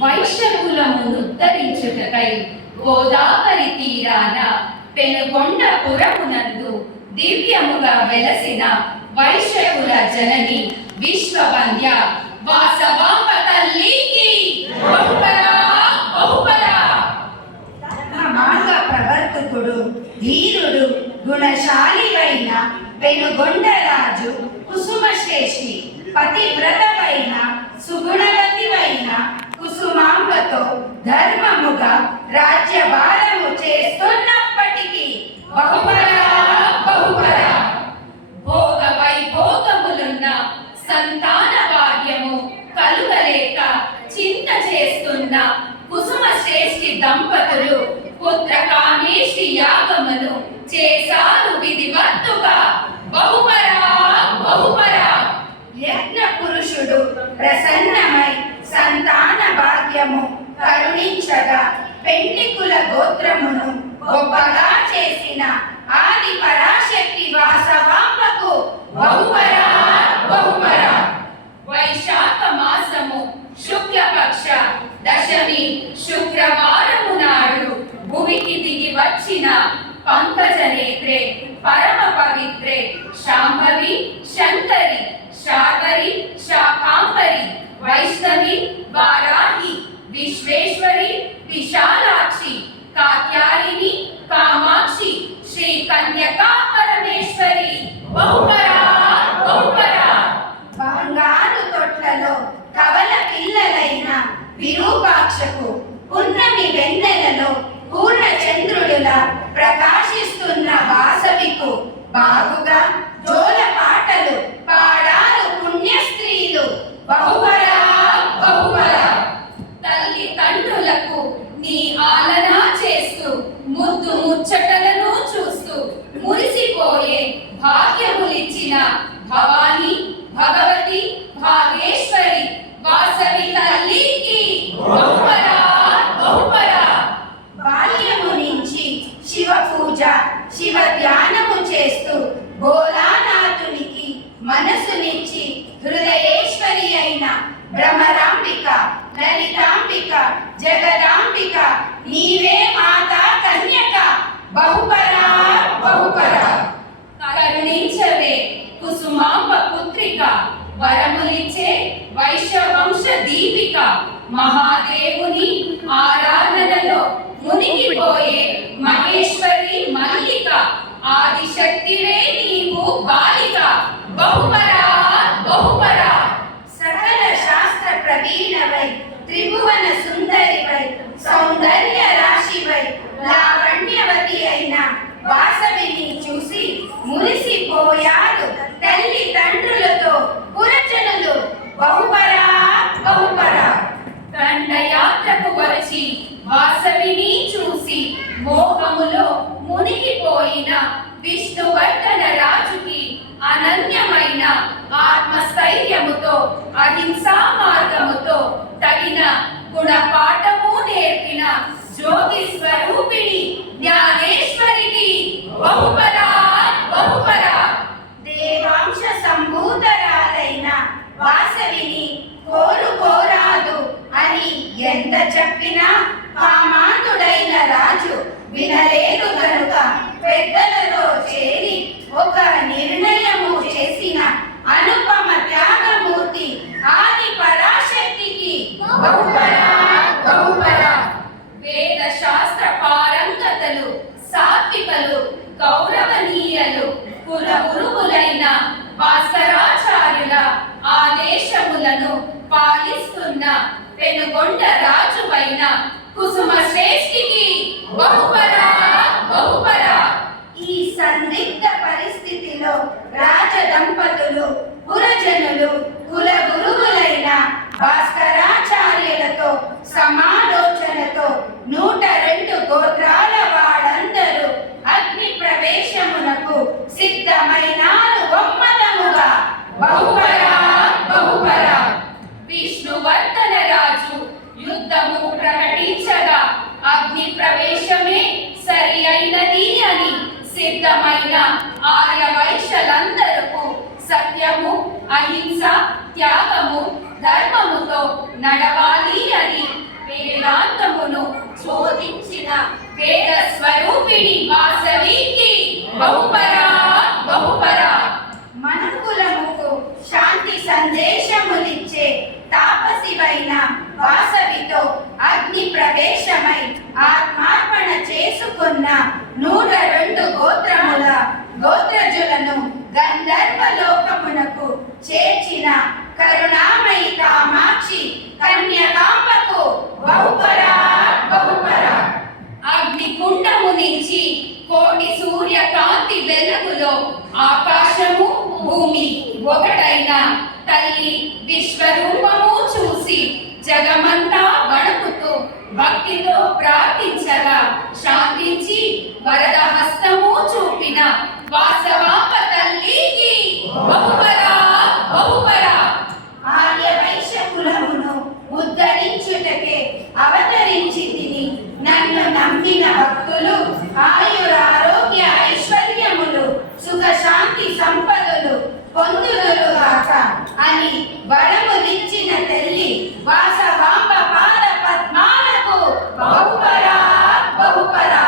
వైశ్యకులమునుద్ధరించుటకై గోదావరి తీరాన పెనుగొండపురమునందు దివ్యముగా వెలసిన వైశ్యకుల జనని విశ్వవంద్య వాసవాంబ తల్లికి బహుపరా బహుపరా. మార్గ ప్రవర్తకుడు ధీరుడు గుణశాలివైన పెనుగొండరాజు కుసుమశ్రేష్ఠి పతివ్రతవైన సుగుణవతివైన కుసుమాంబతో ధర్మముగా రాజ్యభారము చేస్తున్నప్పటికీ బహుపరా బహుపరా. భోగ వైభోగములున్న సంతాన భాగ్యము కలుగలేక చింత చేస్తున్న కుసుమ శ్రేష్ఠి దంపతులు పుత్రకామేష్టి యాగమును చేశారు విధివత్తుగా. బహుపరా బహుపరా. యజ్ఞ పురుషుడు ప్రసన్నమై సంతాన భాగ్యము కరుణించగా పెండ్లికుల గోత్రమును గొప్పగా చేసిన ఆది పరాశక్తి వాసవాంబకు బహుపరా బహుపరా. వైశాఖ మాసము శుక్లపక్ష దశమి శుక్రవారము నాడు భూమికి దిగి వచ్చిన పంకజ నేత్రే పరమ పవిత్రే శాంభవి శంకరి శార్వరి శాకాంబరి వైష్ణవి వారాహి విశ్వేశ్వరి విశాలాక్షి కాత్యాయని కామాక్షి శ్రీ కన్యకా పరమేశ్వరి. బహుపరా బహుపరా. బంగారు తొట్లలో కవల పిల్లలైన విరూపాక్షకు పున్నమి వెన్నెలలో పూర్ణ చంద్రుడులా ప్రకాశిస్తున్న వాసవికు బాగుగా జోల పాటలు పాడారు పుణ్య స్త్రీలు. బహుపరా బహుపరా. తల్లి తండ్రులకు నీ ఆలన చేస్తూ ముద్దు ముచ్చటలను చూస్తూ మురిసిపోయే భాగ్యములిచ్చిన భవాని భగవతి భాగేశ్వరి వాసవి తల్లికి బహుపరా బహుపరా. బాల్యము నుంచి శివ పూజ శివ ధ్యానము చేస్తూ భోలానాథునికి మనసునిచ్చి హృదయేశ్వరి అయిన భ్రమరాంబిక లలితాంబిక జగదాంబిక నీవే మాతా కన్యక. బహుపరా బహుపరా. కరుణించవే కుసుమాంబ పుత్రిక వరములిచ్చే వైశ్యవంశ దీపిక. మహాదేవుని ఆరాధనలో మునిగిపోయే మహేశ్వరి మల్లిక ఆదిశక్తివే నీవు బాలిక. బహుపరా బహుపరా. సకల శాస్త్ర ప్రవీణవై త్రిభువన సుందరివై సౌందర్య రాశివై లావణ్యవతి అయిన వాసవిని చూసి మురిసిపోయారు తల్లి తండ్రులతో పురజనులు. బహుపరా బహుపరా. దండయాత్రకు వచ్చి వాసవిని చూసి మోహములో మునిగిపోయిన విష్ణువర్ధన రాజుకి అనన్యమైన ఆత్మస్థైర్యముతో అహింసా మార్గముతో తగిన గుణపాఠము నేర్పిన జ్యోతి స్వరూపిణి జ్ఞానేశ్వరికి. బహుపరా బహుపరా. దేవాంశ సంభూతరాలైన వాసవిని కోరుకోరాదు అని ఎంత చెప్పినా కామాంతుడైన రాజు వినలేదు కనుక పెద్దలతో చేరి ఒక నిర్ణయము చేసిన అనుపమ త్యాగమూర్తి ఆది పరాశక్తికి. బహుపరా బహుపరా. వేద శాస్త్ర పారంగతలు సాత్వికలు గౌరవనీయులు కుల గురువులైన భాస్కరాచార్యుల ఆదేశములను పాలిస్తున్న పెనుగొండ రాజువైన కుసుమ శ్రేష్ఠికి. బహుపరా బహుపరా. ఈ సందిగ్ధ పరిస్థితిలో రాజదంపతులు పురజనులు కుల గురువులైన భాస్కరాచార్యులతో సమాలోచనతో 102 గోత్రాల వాడందరూ అగ్ని ప్రవేశమునకు సిద్ధమైనారు ఒమ్మతముగా. బహుపరా బహుపరా. విష్ణువర్ధన రాజు యుద్ధము ప్రకటించగా అగ్ని ప్రవేశమే సరి అయినది అని సిద్ధమైన ఆర్య వైశ్యులందరూ అహింస త్యాగము ధర్మముతో నడవాలి అని వేదాంతమును బోధించిన వేద స్వరూపిణి వాసవికి బహుపరా బహుపరా. మనుకులముకు శాంతి సందేశములిచ్చే తాపసివైన వాసవితో అగ్ని ప్రవేశమై ఆత్మార్పణ చేసుకున్న 102 గోత్రముల గోత్రజులను గంధర్వ లోకమునకు చేర్చిన కరుణామయి కామాక్షి కన్యకాంబకు బహుపరా బహుపరా. అగ్ని కుండము నుంచి కోటి సూర్యకాంతి వెలుగులో ఆకాశము భూమి ఒకటైన తల్లి విశ్వరూపము చూసి జగమంతా వణుకుతూ భక్తితో ప్రార్థించగా శాంతించి వరద హస్తము చూపిన వాసవాంబ తల్లికి బహుపరా బహుపరా. ఆర్య వైశ్య కులమును ఉద్ధరించుటకే అవతరించి తిని నన్ను నమ్మిన భక్తులు ఆయురారోగ్య ఐశ్వర్యములు సుఖ శాంతి సంపదలు పొందుదురుగాక అని వరములిచ్చిన తల్లి వాసవాంబ పాద పద్మాలకు బహుపరా బహుపరా.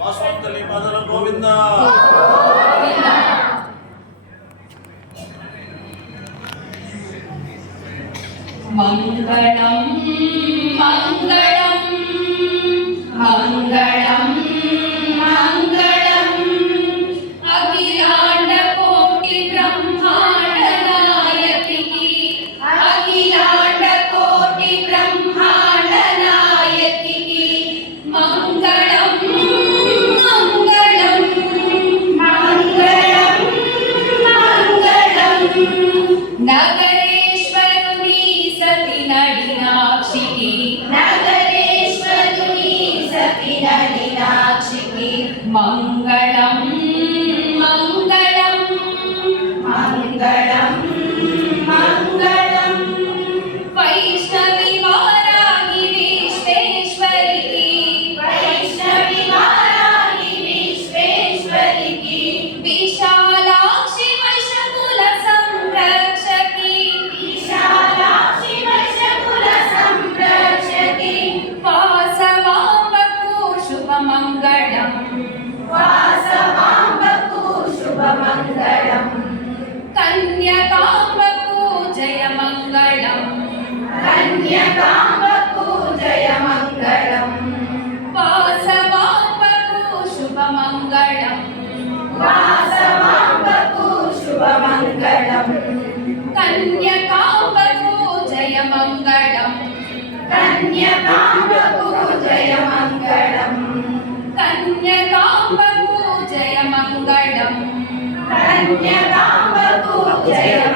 వాసవంతలి పదల గోవింద మంగళం మంగళం మంగళం మంగళం అఖిలాండ కోటి బ్రహ్మాండ నాయకికి అఖిలాండ కోటి బ్రహ్మాండ నాయకికి మంగళం మంగళం మంగళం మంగళం. నగరేశ్వరుని సతి నడినాక్షికి నగరేశ్వరుని సతి నడినాక్షికి మంగళం మంగళం మంగళం మంగళం. వైష్ణవి వారాహి విశ్వేశ్వరికి వైష్ణవి వారాహి విశ్వేశ్వరికి విశాలాక్షి వైశకుల సంరక్షకి విశాలాక్షి వైశకుల సంరక్షకి వాసవాంబకు శుభమంగళం వాసవాంబకు శుభమంగళం. కన్యకాంబకు జయమంగళం కన్యకాంబకు జయమంగళం. వాసవాంబకు శుభమంగళం వాసవాంబకు శుభమంగళం. కన్యకాంబకు జయమంగళం కన్యకాంబకు జయమంగళం. కన్యకాంబకు జయమంగళం కన్యకాంబకు జయమంగళం.